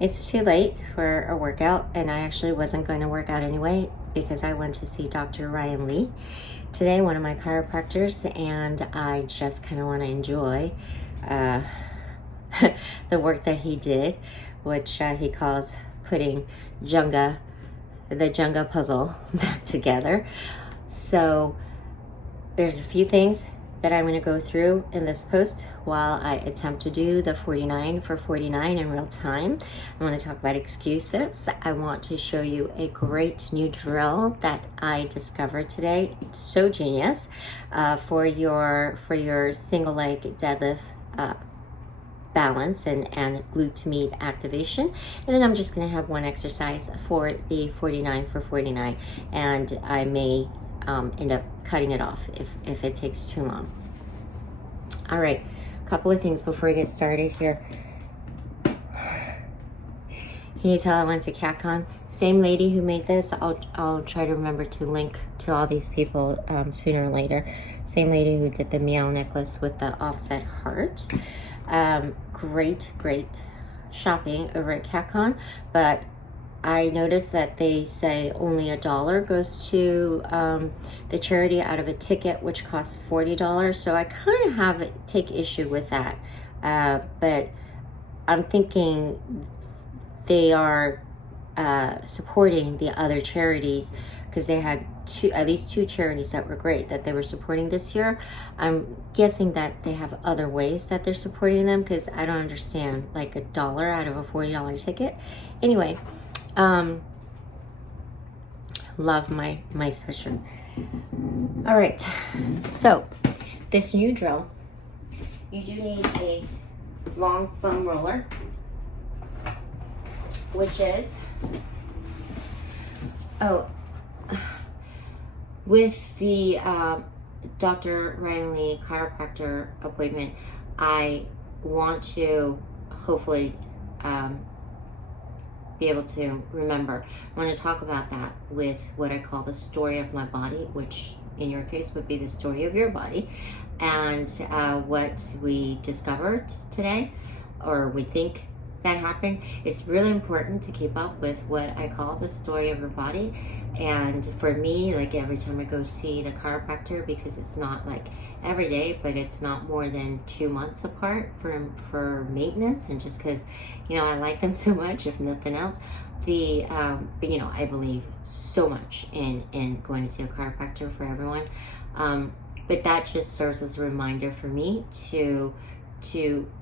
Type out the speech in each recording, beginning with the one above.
It's too late for a workout, and I actually wasn't going to work out anyway because I went to see Dr. Ryan Lee today, one of my chiropractors, and I just kind of want to enjoy uh, the work that he did, which he calls putting the Jenga puzzle back together. So there's a few things that I'm going to go through in this post while I attempt to do the 49 for 49 in real time. I want to talk about excuses. I want to show you a great new drill that I discovered today. It's so genius for your single leg deadlift balance and glute med activation. And then I'm just going to have one exercise for the 49 for 49, and I may end up cutting it off if it takes too long. All right, a couple of things before we get started here. Can you tell I went to CatCon? Same lady who made this. I'll try to remember to link to all these people sooner or later. Same lady who did the meow necklace with the offset heart. Great shopping over at CatCon, but I noticed that they say only $1 goes to the charity out of a ticket, which costs $40. So I kind of take issue with that. But I'm thinking they are supporting the other charities because they had at least two charities that were great that they were supporting this year. I'm guessing that they have other ways that they're supporting them because I don't understand like $1 out of a $40 ticket. Anyway. Love my sweatshirt. All right, so this new drill, you do need a long foam roller, which is, with the Dr. Ryan Lee chiropractor appointment, I want to hopefully be able to remember. I want to talk about that with what I call the story of my body, which in your case would be the story of your body, and what we discovered today, or we think that happened. It's really important to keep up with what I call the story of your body. And for me, like every time I go see the chiropractor, because it's not like every day, but it's not more than 2 months apart for maintenance, and just because I like them so much, if nothing else. But I believe so much in going to see a chiropractor for everyone. But that just serves as a reminder for me to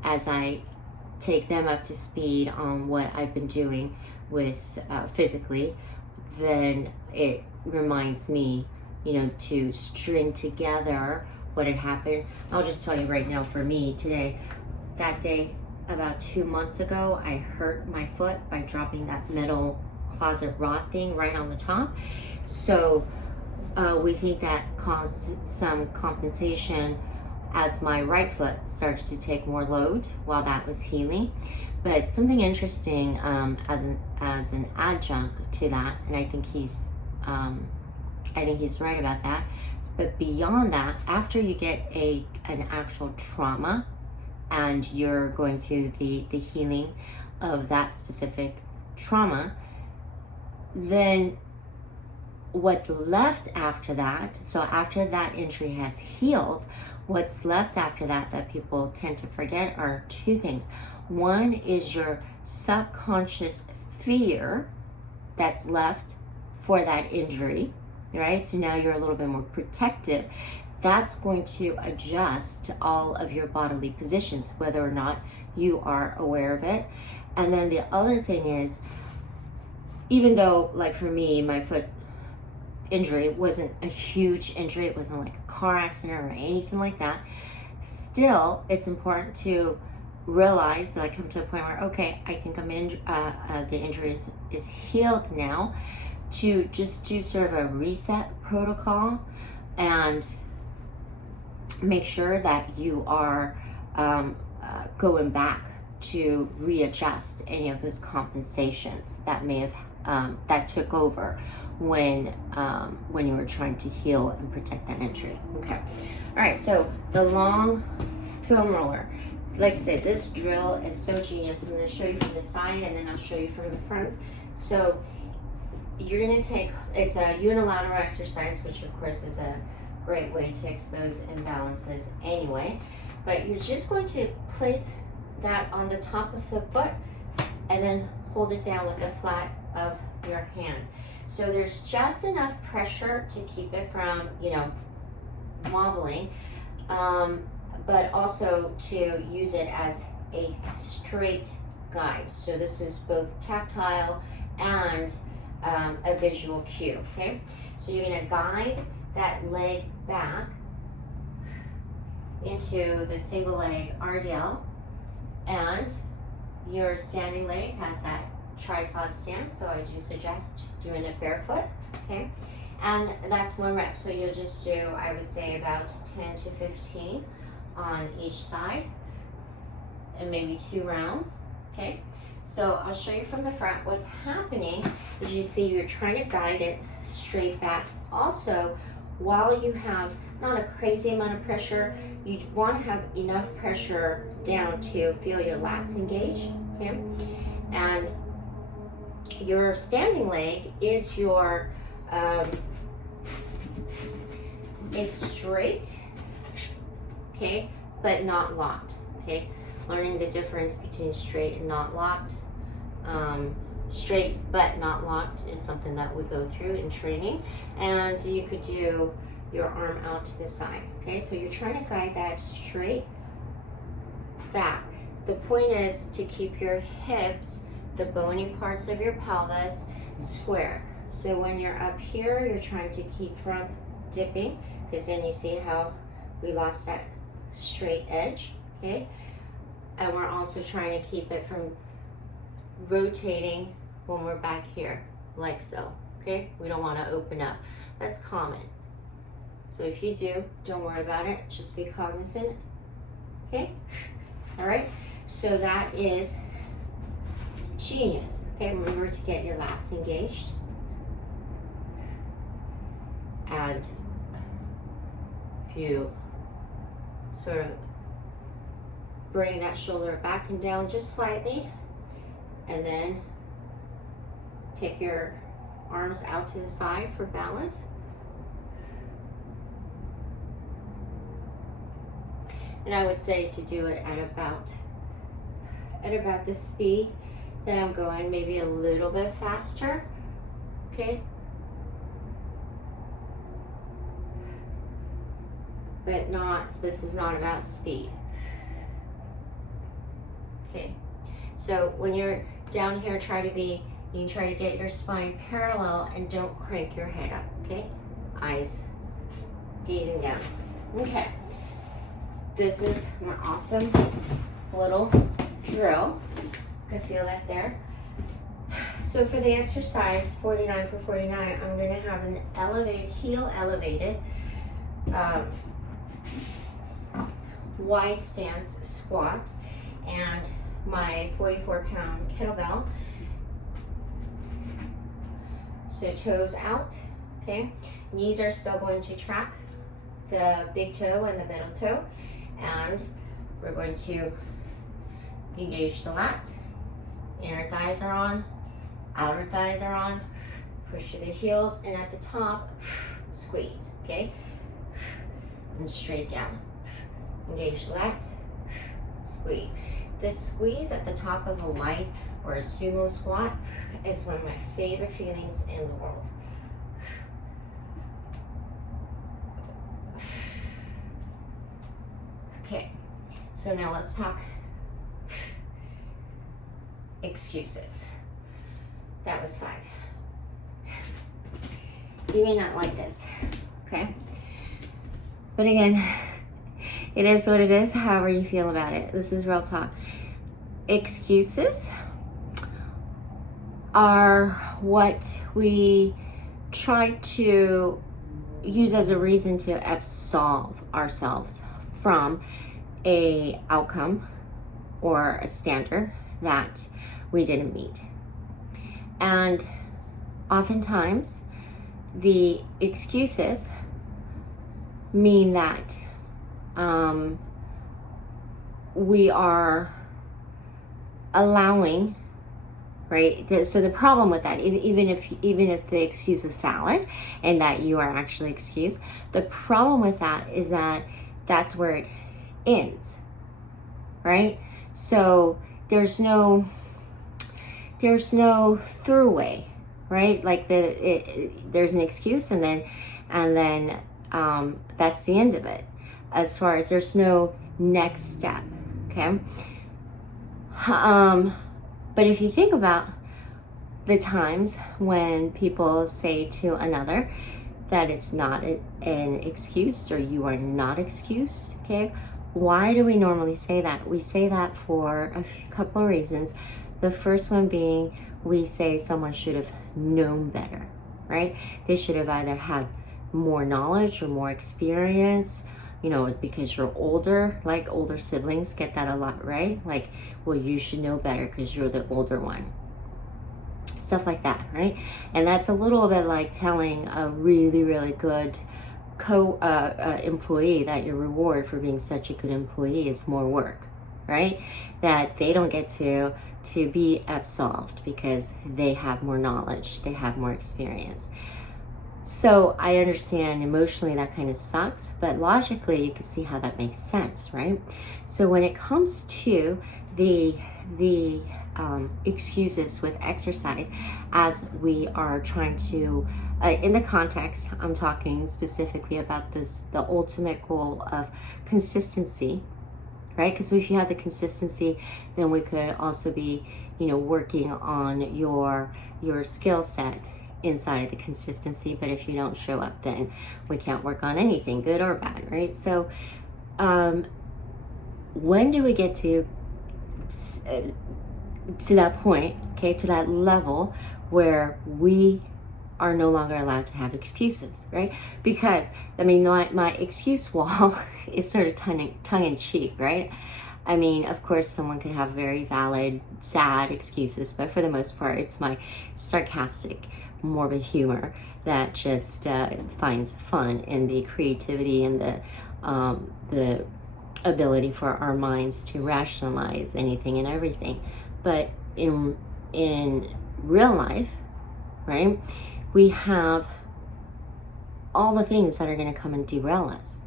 as I take them up to speed on what I've been doing with physically, then it reminds me, to string together what had happened. I'll just tell you right now, for me today, that day about 2 months ago, I hurt my foot by dropping that metal closet rod thing right on the top. So we think that caused some compensation as my right foot started to take more load while that was healing. But something interesting as an adjunct to that, and I think he's right about that. But beyond that, after you get an actual trauma and you're going through the healing of that specific trauma, then what's left after that, so after that injury has healed, what's left after that people tend to forget are two things. One is your subconscious fear that's left for that injury, right? So now you're a little bit more protective. That's going to adjust to all of your bodily positions, whether or not you are aware of it. And then the other thing is, even though, like for me, my foot injury wasn't a huge injury, it wasn't like a car accident or anything like that, still it's important to realize that I come to a point where, okay, I think the injury is healed now, to just do sort of a reset protocol and make sure that you are going back to readjust any of those compensations that may have that took over when you were trying to heal and protect that injury. Okay, all right. So the long film roller, like I said, this drill is so genius. I'm going to show you from the side and then I'll show you from the front. So you're going to take, it's a unilateral exercise, which of course is a great way to expose imbalances anyway. But you're just going to place that on the top of the foot and then hold it down with the flat of your hand. So there's just enough pressure to keep it from, you know, wobbling, but also to use it as a straight guide. So this is both tactile and a visual cue, okay? So you're gonna guide that leg back into the single leg RDL, and your standing leg has that tripod stance, so I do suggest doing it barefoot, okay? And that's 1 rep, so you'll just do, I would say, about 10 to 15 on each side, and maybe 2 rounds, okay? So I'll show you from the front. What's happening is you see you're trying to guide it straight back. Also, while you have not a crazy amount of pressure, you want to have enough pressure down to feel your lats engage, okay? And your standing leg is your is straight, okay, but not locked, okay? Learning the difference between straight and not locked. Straight but not locked is something that we go through in training. And you could do your arm out to the side, okay? So you're trying to guide that straight back. The point is to keep your hips, the bony parts of your pelvis, square. So when you're up here, you're trying to keep from dipping, because then you see how we lost that straight edge, okay? And we're also trying to keep it from rotating when we're back here, like so, okay? We don't want to open up. That's common. So if you do, don't worry about it. Just be cognizant, okay? All right, so that is genius, okay? Remember to get your lats engaged. And if you sort of bring that shoulder back and down just slightly, and then take your arms out to the side for balance. And I would say to do it at about the speed that I'm going, maybe a little bit faster, okay? But not, this is not about speed. Okay, so when you're down here, you can try to get your spine parallel and don't crank your head up, okay? Eyes gazing down. Okay, this is an awesome little drill. You can feel that there. So for the exercise 49 for 49, I'm gonna have an elevated, heel elevated, wide stance squat, and my 44-pound kettlebell. So toes out, okay? Knees are still going to track the big toe and the middle toe, and we're going to engage the lats. Inner thighs are on, outer thighs are on. Push to the heels, and at the top, squeeze, okay? And straight down. Engage the lats, squeeze. This squeeze at the top of a wide or a sumo squat is one of my favorite feelings in the world. Okay, so now let's talk excuses. That was 5. You may not like this, okay? But again, it is what it is, however you feel about it. This is real talk. Excuses are what we try to use as a reason to absolve ourselves from a outcome or a standard that we didn't meet. And oftentimes the excuses mean that we are allowing, right? So the problem with that, even if the excuse is valid and that you are actually excused, the problem with that is that that's where it ends, right? So there's no throughway, right? Like there's an excuse, and then that's the end of it. As far as there's no next step, okay? But if you think about the times when people say to another that it's not an excuse, or you are not excused, okay? Why do we normally say that? We say that for a couple of reasons. The first one being, we say someone should have known better, right? They should have either had more knowledge or more experience, you know, because you're older. Like older siblings get that a lot, right? Like, well, you should know better because you're the older one. Stuff like that, right? And that's a little bit like telling a really, really good employee that your reward for being such a good employee is more work, right? That they don't get to be absolved because they have more knowledge, they have more experience. So I understand emotionally that kind of sucks, but logically you can see how that makes sense, right? So when it comes to the excuses with exercise, as we are trying to, in the context, I'm talking specifically about the ultimate goal of consistency, right? Because if you have the consistency, then we could also be, you know, working on your skill set inside of the consistency. But if you don't show up, then we can't work on anything, good or bad, right? So when do we get to that point, okay, to that level where we are no longer allowed to have excuses, right? Because, I mean, my excuse wall is sort of tongue in cheek, right? I mean, of course, someone could have very valid, sad excuses, but for the most part, it's my sarcastic, morbid humor that just finds fun in the creativity and the ability for our minds to rationalize anything and everything. But in real life, right, we have all the things that are going to come and derail us.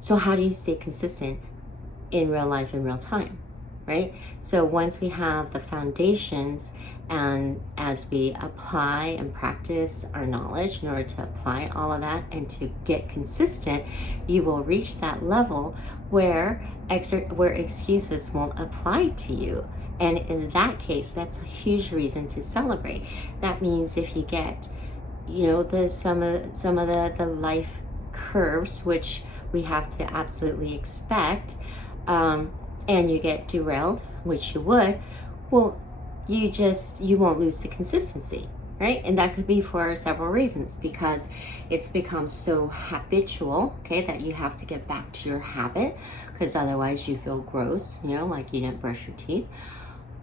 So how do you stay consistent in real life, in real time, right? So once we have the foundations, and as we apply and practice our knowledge in order to apply all of that and to get consistent, you will reach that level where excuses won't apply to you. And in that case, that's a huge reason to celebrate. That means if you get, you know, some of the life curves, which we have to absolutely expect, and you get derailed, which you would, well, you won't lose the consistency, right? And that could be for several reasons, because it's become so habitual, okay, that you have to get back to your habit, because otherwise you feel gross, you know, like you didn't brush your teeth.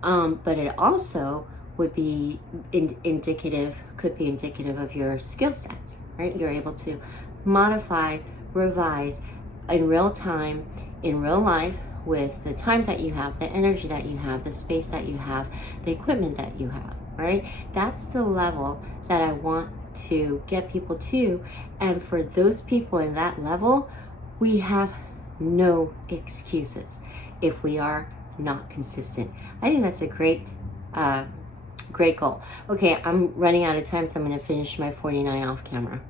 But it also would be indicative of your skill sets, right? You're able to modify, revise in real time, in real life, with the time that you have, the energy that you have, the space that you have, the equipment that you have, right? That's the level that I want to get people to. And for those people in that level, we have no excuses if we are not consistent. I think that's a great goal. Okay, I'm running out of time, so I'm going to finish my 49 off camera.